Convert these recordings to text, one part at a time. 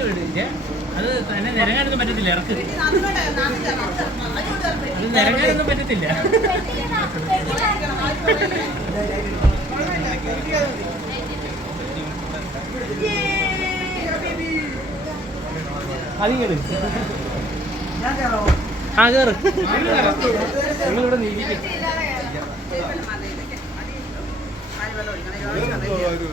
ഇറക്കി വിടില്ല അത് തന്നെ നിരങ്ങാനൊന്നും പറ്റത്തില്ല ഇറക്ക്. അത് നിരങ്ങാനൊന്നും പറ്റത്തില്ല. അതിങ്ങട് ആ കയറ് നിങ്ങളിവിടെ ഒഴിയണം ഒഴിയണം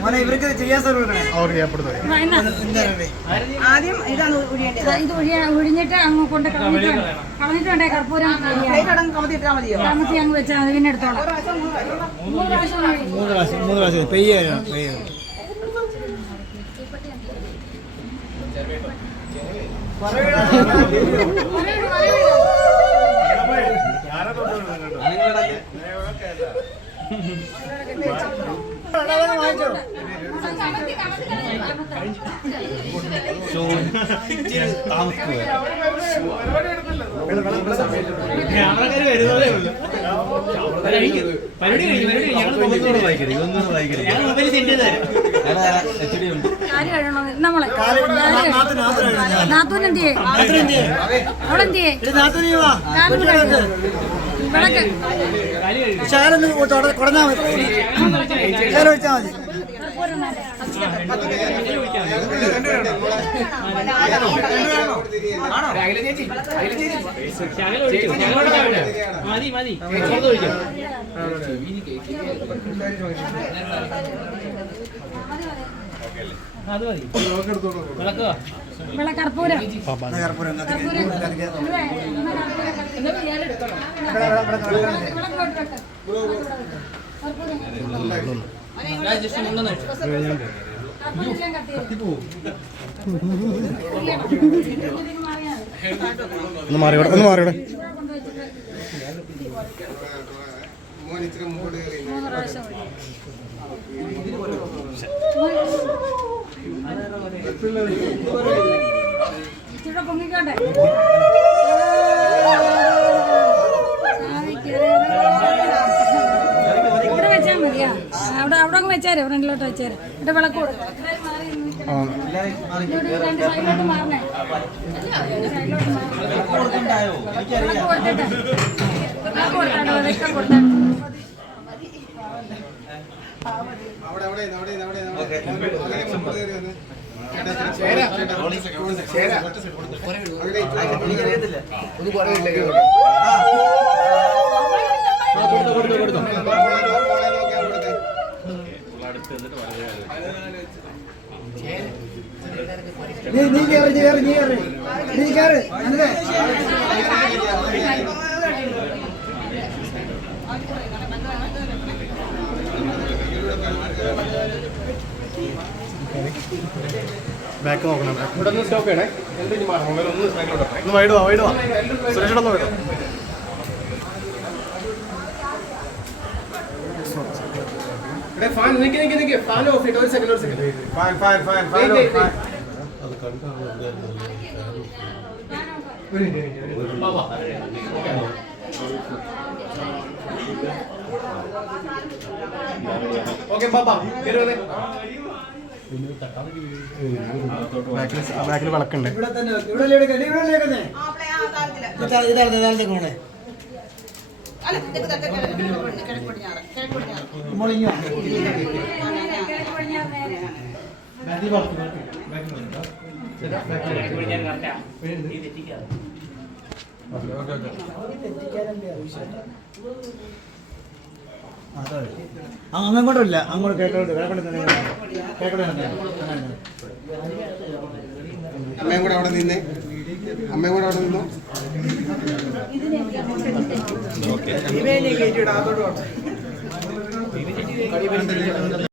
മോനെ ഇവർക്ക് ചെയ്യാൻ. ആദ്യം ഇതാണ് ഒഴിയേണ്ടത് ഇത് ഒഴിയ ഒഴിഞ്ഞിട്ട് അങ്ങ് കൊണ്ട് കളഞ്ഞിട്ട് കളഞ്ഞിട്ട് വേണ്ടേ കർപ്പൂരം പ്ലേറ്റ് അടങ്ങ് കമത്തി ഇട്ടാൽ മതിയോ? താമസി അങ്ങ് വെച്ചാൽ അത് പിന്നെ എടുത്തോളാം. ഒരു പ്രാവശ്യം മൂന്ന് പ്രാവശ്യം മൂന്ന് പ്രാവശ്യം ഒഴി. മൂന്ന് പ്രാവശ്യം മൂന്ന് പ്രാവശ്യം. പെയ്യ പെയ്യ ക്യാമറക്കാര് വരുന്നതേ ഉള്ളൂ പരിപാടി കഴിഞ്ഞു പരിപാടി ഞങ്ങൾ മൊബൈൽ സെൻഡ് ചെയ്തായിരുന്നു നമ്മളെ. നാത്തൂനെന്തിയേ അവളെന്തിയേ ശാലൊന്ന് കുടഞ്ഞാ മതി. ശാര വെച്ചാൽ മതി. മതി മതി അത് മതി വിളക്കുക. ഇവിടെ. കർപ്പൂരം കർപ്പൂരം ഒന്ന് മാറിയോടെ ഒന്ന് മാറിയോടെ പൊങ്ങിക്കോട്ടെ ഇവിടെ വെച്ചാൽ മതിയാ അവിടെ അങ്ങ് വെച്ചേരെ ഫ്രണ്ടിലോട്ട് വെച്ചേരെ. എന്നിട്ട് വിളക്ക് കൊടുക്കും. സൈഡിലോട്ട് മാറണേ സൈഡിലോട്ട് മാറണേ വിളക്ക് കൊടുത്തിട്ട് വിളക്ക് കൊടുത്താണ്ട് വിളക്ക് കൊടുത്താണ്ട് നീ നീ കയറി നീ കയറി നീ കയറി നീ കയറി അല്ലേ? ബാക്ക് നോക്കണം. ഇവിടെ ഒന്ന് സ്റ്റോപ്പ് ചെയ്യണേ. എന്തിനു മാറും മൊബൈൽ ഒന്ന് ബാക്കിലോട്ട് ഒന്ന് വൈഡ് വാ വൈഡ് വാ. സുരേഷ് ഒന്ന് വൈഡ് ഫാൻ നിക്ക് നിക്ക് നിക്ക്. ഫാൻ ഓഫ് ചെയ്തിട്ട് ഒരു സെക്കൻഡ് ഒരു second fan fan fan fan fan okay വന്നേ ബാക്കിൽ ബാക്കിൽ വിളക്കുണ്ട് ഇവിടെ അങ്ങോട്ടില്ല. അങ്ങോട്ട് കേട്ടോട്ട്. കേട്ടോട്ട് കേട്ടോട്ട് അമ്മയും കൂടെ അവിടെ നിന്നേ. അമ്മയും കൂടെ അവിടെ നിന്നോ?